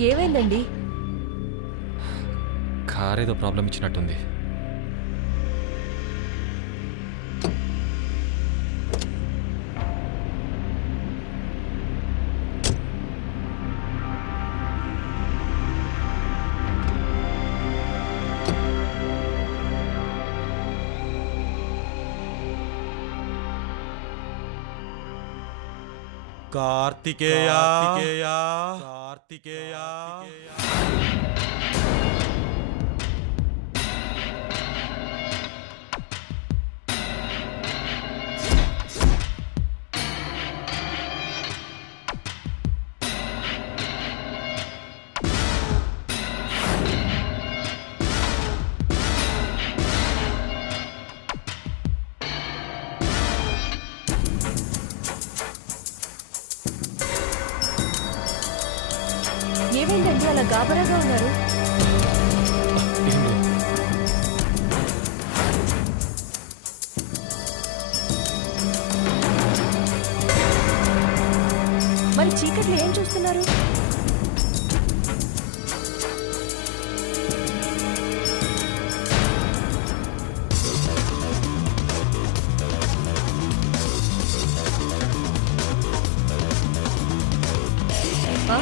ఏమైందండి? కార్ ఏదో ప్రాబ్లం ఇచ్చినట్టుంది. కార్తికేయ కార్తికేయ ఏమైందండి అలా గాబరాగా ఉన్నారు? ఏం లేదు. మరి చీకట్లో ఏం చూస్తున్నారు? ఆ?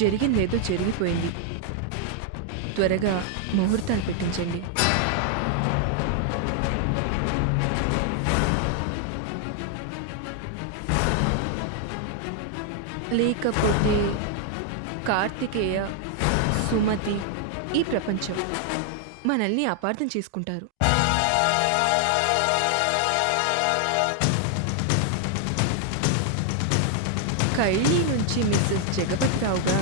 జరిగిందేదో జరిగిపోయింది. త్వరగా ముహూర్తాలు పెట్టించండి. లేకపోతే కార్తికేయ, సుమతి, ఈ ప్రపంచం మనల్ని అపార్థం చేసుకుంటారు. కైళీ నుంచి మిస్సెస్ జగపతిరావుగా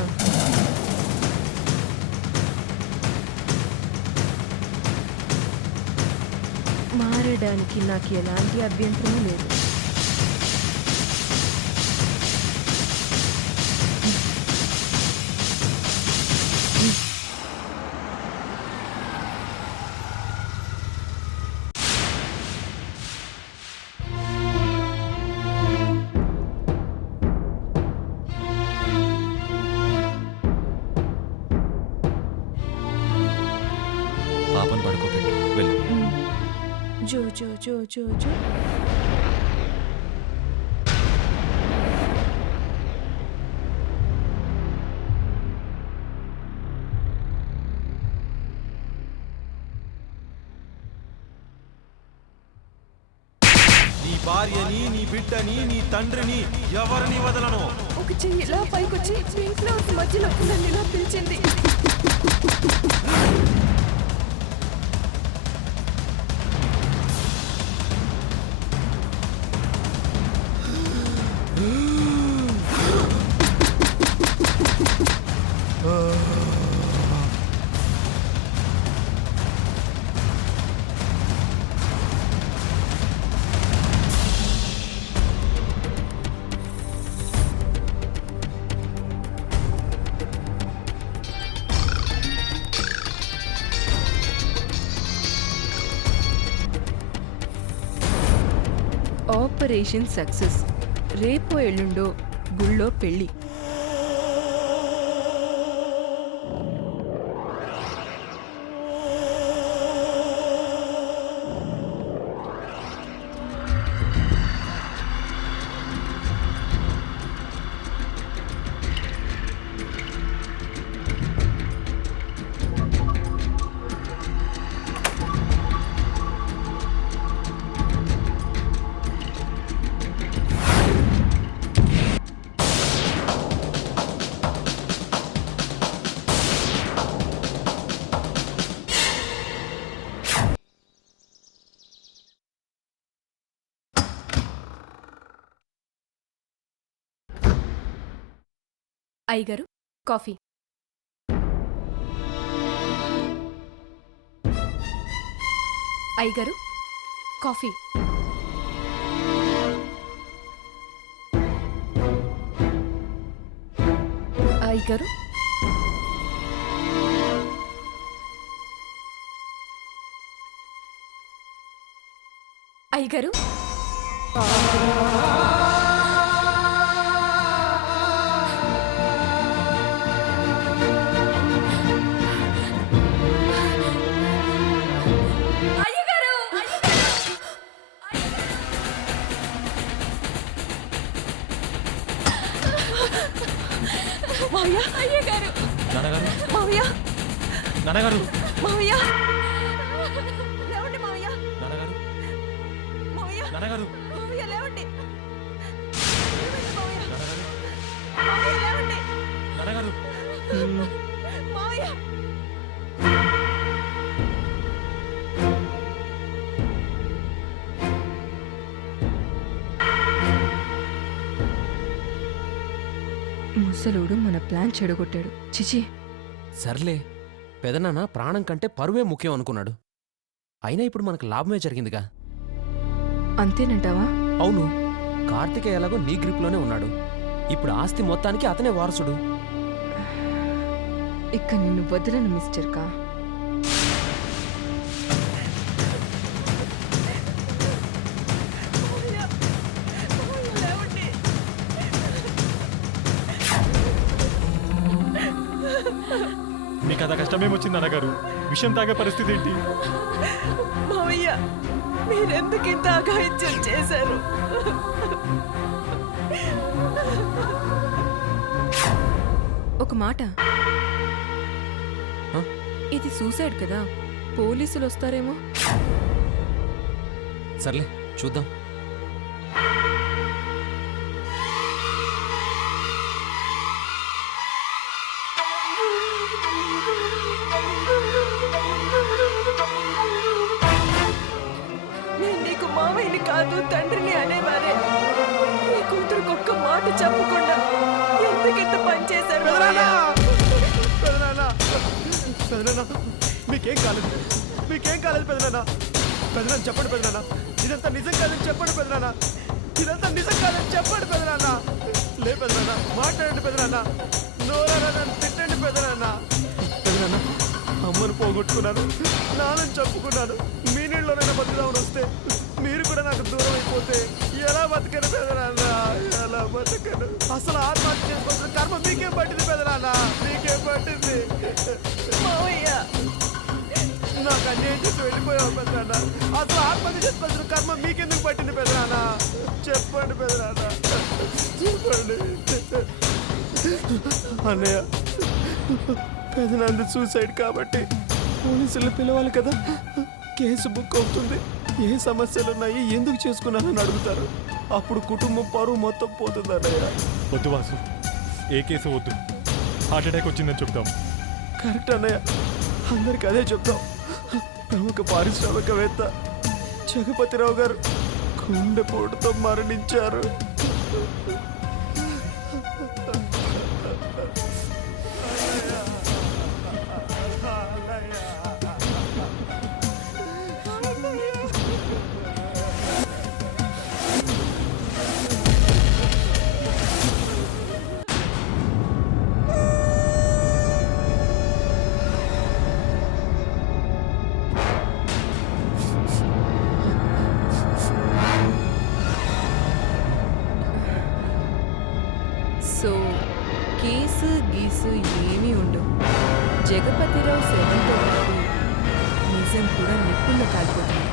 మారడానికి నాకు ఎలాంటి అభ్యంతరం లేదు. పాపను పడుకోబెట్టు, వెళ్ళు. జో జో జో జో జో. నీ భార్యని, నీ బిడ్డని, నీ తండ్రిని ఎవరిని వదలను. ఒక చెయ్యి ఇలా పైకొచ్చి పింక్ ఫ్లవర్స్ మధ్యలో నన్ను ఇలా పిలిచింది. Operation success. రేపో ఎల్లుండో గుళ్ళో పెళ్ళి. అయ్యగారు కాఫీ. అయ్యగారు కాఫీ. అయ్యగారు అయ్యగారు మావయ్య, అయ్యగారు, నాన్నగారు మావయ్య, నాన్నగారు మావయ్య, లేవండి మావయ్య, నాన్నగారు మావయ్య, నాన్నగారు మావయ్య, లేవండి, లేవండి మావయ్య, నాన్నగారు మావయ్య, లేవండి, నాన్నగారు మావయ్య. ముసలోడు మన ప్లాన్ చెడగొట్టాడు. చిచి, సర్లే, పెదనాన్న ప్రాణం కంటే పరువే ముఖ్యం అనుకున్నాడు. అయినా ఇప్పుడు మనకు లాభమే జరిగిందిగా. అంతేనంటావా? అవును, కార్తికేయ ఎలాగో నీ గ్రిప్లోనే ఉన్నాడు. ఇప్పుడు ఆస్తి మొత్తానికి అతనే వారసుడు. ఇక నిన్ను వదలను మిస్టర్ కా. మీకు అంత కష్టమేమొచ్చింది నాన్నగారు? విషయం తాగే పరిస్థితి ఏంటి? మావయ్య, మీరెందుకు ఇంత అఘాయిత్యం చేశారు? ఒక మాట, హ? ఇది సూసైడ్ కదా, పోలీసులు వస్తారేమో. సర్లే, చూద్దాం. నేను నీకు మావయ్యని కాదు తండ్రిని అనేవారే. నీ కూతురుకు ఒక్క మాట చెప్పకుండా ఎందుకింత పని చేశారు? మీకేం కాలేదు, మీకేం కాలేదు పెదనాన్న. పెదనాన్న చెప్పండి పెదనాన్న, ఇదంతా నిజం కాదని చెప్పండి పెదనాన్న, ఇదంతా నిజం కాదని చెప్పండి పెదనాన్న. లే పెదనాన్న, మాట్లాడండి పెదనాన్న, నోరారా నన్ను తిట్టండి పెదనాన్న. పెదనాన్న, అమ్మను పోగొట్టుకున్నాను, నాన్నని చంపుకున్నాను. మీ నీళ్ళలోనైనా బతుకుదామని వస్తే మీరు కూడా నాకు దూరం అయిపోతే ఎలా బతకను పెదనాన్న, ఎలా బతకను? అసలు ఆత్మహత్య చేసుకోవాల్సిన కర్మ మీకేం పట్టింది పెదనాన్న, మీకేం పట్టింది? మావయ్య, నాకు అన్యాయం చేసి వెళ్ళిపోయావు పెదనాన్న. అసలు ఆత్మహత్య చేసుకోవాల్సిన కర్మ మీకెందుకు పట్టింది పెదనాన్న? చెప్పండి పెదనాన్న, చెప్పండి. అన్నయ్య, పెదనాంది సూసైడ్ కాబట్టి పోలీసులు పిలవాలి కదా, కేసు బుక్ అవుతుంది. ఏ సమస్యలు ఉన్నాయి, ఎందుకు చేసుకున్నానని అడుగుతారు. అప్పుడు కుటుంబం పరువు మొత్తం పోతుంది అన్నయ్య. వద్దు వాసు, ఏ కేసు వద్దు. హార్ట్ అటాక్ వచ్చిందని చెప్తాం. కరెక్ట్ అన్నయ్య, అందరికి అదే చెప్తాం. ప్రముఖ పారిశ్రామికవేత్త జగపతిరావు గారు గుండెపోటుతో మరణించారు. సో కేసు గీసు ఏమీ ఉండవు. జగపతిరావు శవంతో పాటు నిజం కూడా నిప్పుల్లో కాలిపోతుంది.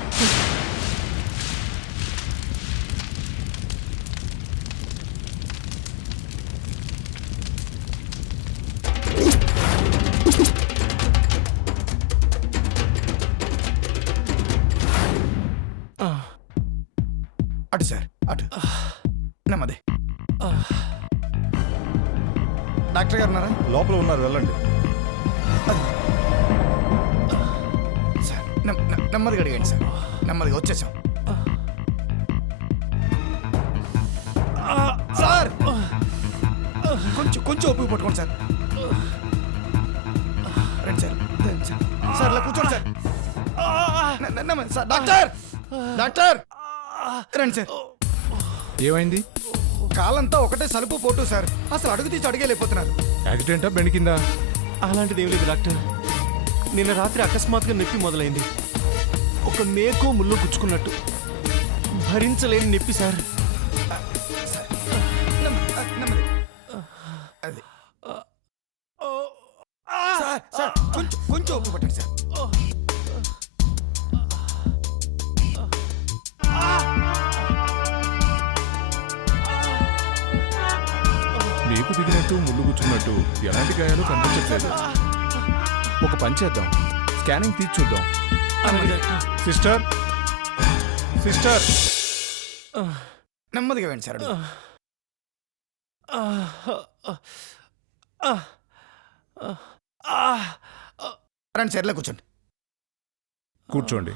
అటు సార్, అటు నెమ్మది. డాక్టర్ గారు ఉన్నారా? లోపల ఉన్నారు, వెళ్ళండి. సార్ నెమ్మదిగా అడిగండి సార్, నెమ్మదిగా వచ్చేసాం. సార్ కొంచెం కొంచెం ఓపిక పట్టుకోండి సార్. రండి సార్, రండి సార్. సార్ ఇలా కూర్చోండి సార్. నెమ్మది సార్. డాక్టర్, డాక్టర్ రండి సార్. ఏమైంది? కాలంతా ఒకటే సలుపు పోటు సార్. అసలు అడుగు తీసి అడిగే లేకపోతున్నారు. యాక్సిడెంటా బెండ్ కింద? అలాంటిది ఏం లేదు డాక్టర్. నిన్న రాత్రి అకస్మాత్తుగా నొప్పి మొదలైంది. ఒక మేకో ముళ్ళు గుచ్చుకున్నట్టు. భరించలేని నొప్పి సార్. నెమ్మది. అది సార్, సార్ కొంచెం కొంచెం ఓపిక పట్టండి సార్. మేకు దిగినట్టు ముళ్ళు గుచ్చుకున్నట్టు ఎలాంటి గాయాలు కనిపించట్లేదు. ఒక పని చేద్దాం, స్కానింగ్ తీసి చూద్దాం. Sister, sister. నెమ్మదిగా వేయండి సార్. అడుగు. రండి సార్, ఇలా కూర్చోండి. కూర్చోండి.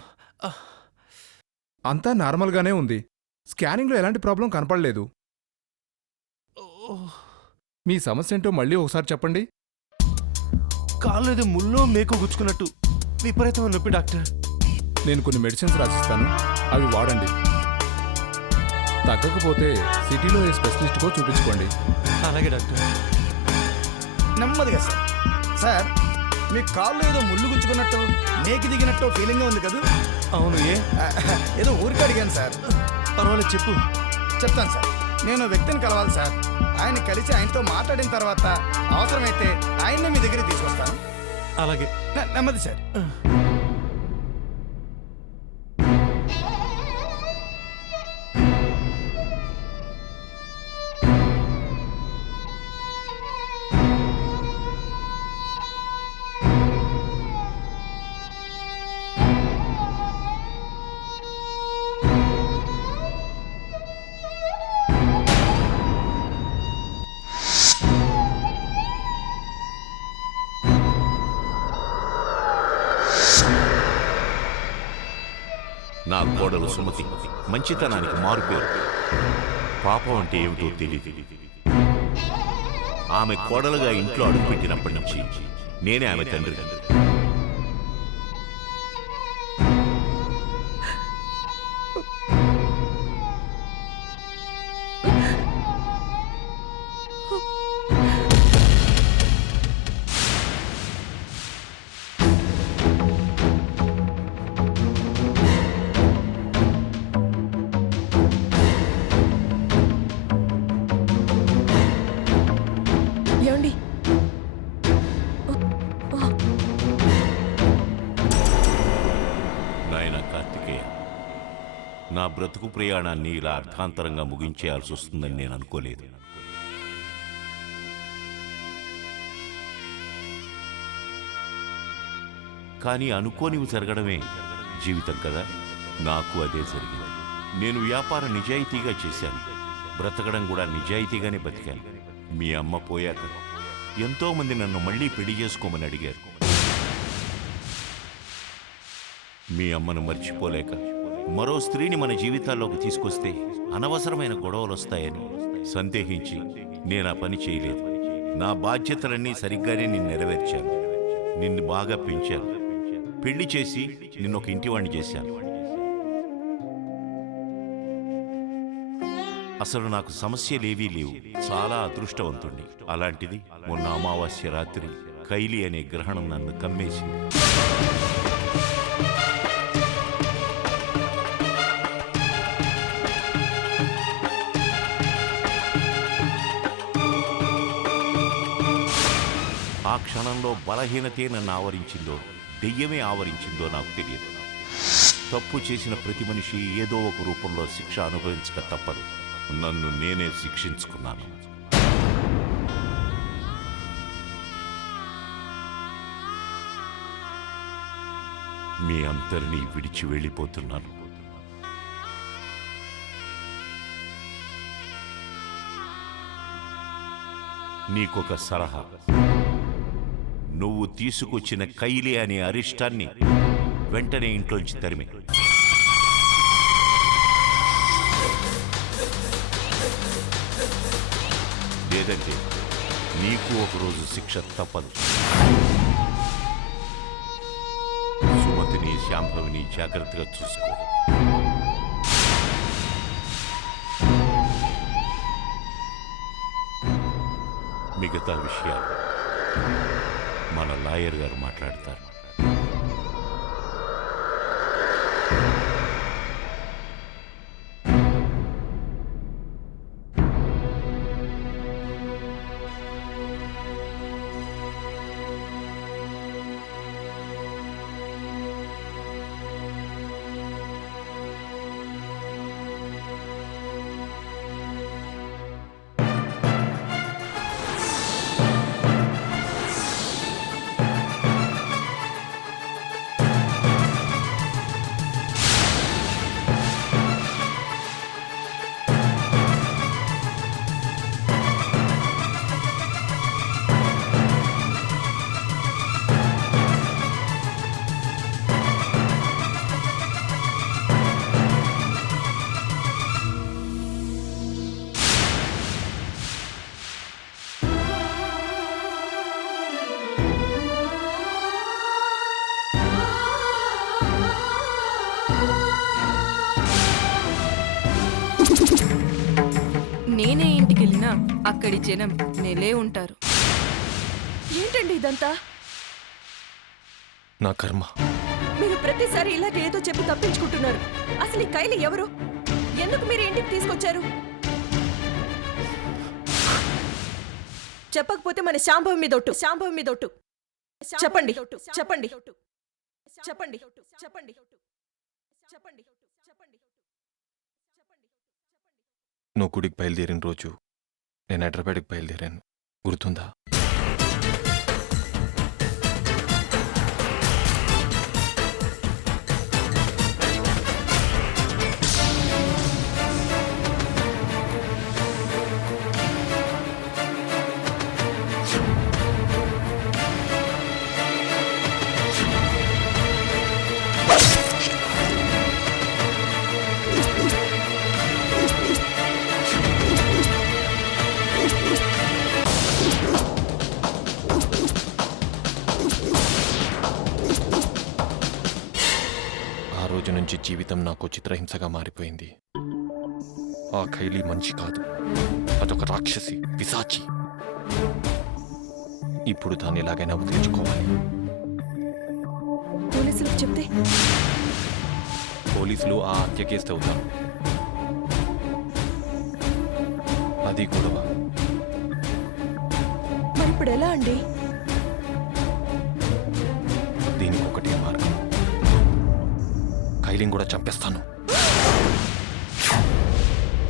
అంతా నార్మల్గానే ఉంది. స్కానింగ్లో ఎలాంటి ప్రాబ్లం కనపడలేదు. మీ సమస్య ఏంటో మళ్ళీ ఒకసారి చెప్పండి. కాళ్ళు ఏదో ముల్లో మేకో గుచ్చుకున్నట్టు విపరీతమైన నొప్పి డాక్టర్. నేను కొన్ని మెడిసిన్స్ రాసిస్తాను, అవి వాడండి. తగ్గకపోతే సిటీలో ఏ స్పెషలిస్ట్కో చూపించుకోండి. అలాగే డాక్టర్. నెమ్మదిగా సార్. సార్ మీ కాళ్ళు ఏదో ముళ్ళు గుచ్చుకున్నట్టు మేకి దిగినట్టు ఫీలింగ్ ఉంది కదా? అవును. ఏదో ఊరికి అడిగాను సార్. పర్వాలేదు చెప్పు. చెప్తాను సార్. నేను వ్యక్తిని కలవాలి సార్. ఆయన కలిసి ఆయనతో మాట్లాడిన తర్వాత అవసరమైతే ఆయన్నే మీ దగ్గరికి తీసుకొస్తాను. అలాగే. నెమ్మది సార్. నా కోడలు సుమతి మంచితనానికి మారుపేరు. పాపం అంటే ఏమిటో తెలియదు. ఆమె కోడలుగా ఇంట్లో అడుగుపెట్టినప్పటి నుంచి నేనే ఆమె తండ్రి. ఏమండి? నాయన కార్తికేయ, నా బ్రతుకు ప్రయాణాన్ని ఇలా అర్థాంతరంగా ముగించేయాల్సి వస్తుందని నేను అనుకోలేదు. కానీ అనుకోనివి జరగడమే జీవితం కదా. నాకు అదే జరిగింది. నేను వ్యాపారం నిజాయితీగా చేశాను, బ్రతకడం కూడా నిజాయితీగానే బతికాను. మీ అమ్మ పోయాక ఎంతోమంది నన్ను మళ్ళీ పెళ్లి చేసుకోమని అడిగారు. మీ అమ్మను మర్చిపోలేక మరో స్త్రీని మన జీవితాల్లోకి తీసుకొస్తే అనవసరమైన గొడవలు వస్తాయని సందేహించి నేను ఆ పని చేయలేదు. నా బాధ్యతలన్నీ సరిగ్గానే నేను నెరవేర్చాను. నిన్ను బాగా పెంచాను, పెళ్లి చేసి నిన్నొక ఇంటివాణ్ణి చేశాను. అసలు నాకు సమస్యలేవీ లేవు, చాలా అదృష్టవంతుణ్ణి. అలాంటిది మొన్న అమావాస్య రాత్రి కైలి అనే గ్రహణం నన్ను కమ్మేసింది. ఆ క్షణంలో బలహీనతే నన్ను ఆవరించిందో దెయ్యమే ఆవరించిందో నాకు తెలియదు. తప్పు చేసిన ప్రతి మనిషి ఏదో ఒక రూపంలో శిక్ష అనుభవించక తప్పదు. నన్ను నేనే శిక్షించుకున్నాను. మీ అందరినీ విడిచి వెళ్ళిపోతున్నాను. నీకొక సలహా. నువ్వు తీసుకొచ్చిన కైలి అనే అరిష్టాన్ని వెంటనే ఇంట్లోంచి తరిమే. లేదంటే నీకు ఒకరోజు శిక్ష తప్పదు. సుమతిని, శాంభవిని జాగ్రత్తగా చూసుకో. మిగతా విషయాలు మన లాయర్ గారు మాట్లాడతారు. నేనే ఇంటికి వెళ్ళినా అక్కడి జనం నెలే ఉంటారు. ఏంటండి ఇదంతా? నా కర్మ. మీరు ప్రతిసారి ఇలాగే ఏదో చెప్పి తప్పించుకుంటున్నారు. అసలు ఈ కైలి ఎవరు? ఎందుకు మీరు ఇంటికి తీసుకొచ్చారు? చెప్పకపోతే మన శాంభవి మీద ఒట్టు. శాంభవి మీద ఒట్టు. చెప్పండి చెప్పండి చెప్పండి చెప్పండి చెప్పండి. నువ్వు గుడికి బయలుదేరిన రోజు నేను హైదరాబాద్కి బయలుదేరాను, గుర్తుందా? రోజు నుంచి జీవితం నాకు చిత్రహింసగా మారిపోయింది. ఆ ఖైలీ మనిషి కాదు, అదొక రాక్షసి, పిశాచి. ఇప్పుడు దాన్ని ఎలాగైనా వదిలించుకోవాలి. పోలీసులకు చెప్తే పోలీసులు ఆ హత్య కేసు అవుతారు. అది గొడవ. మరి ఇప్పుడు ఎలా అండి? దీనికి ఒకటే మార్గం, ఖైలీని కూడా చంపేస్తాను.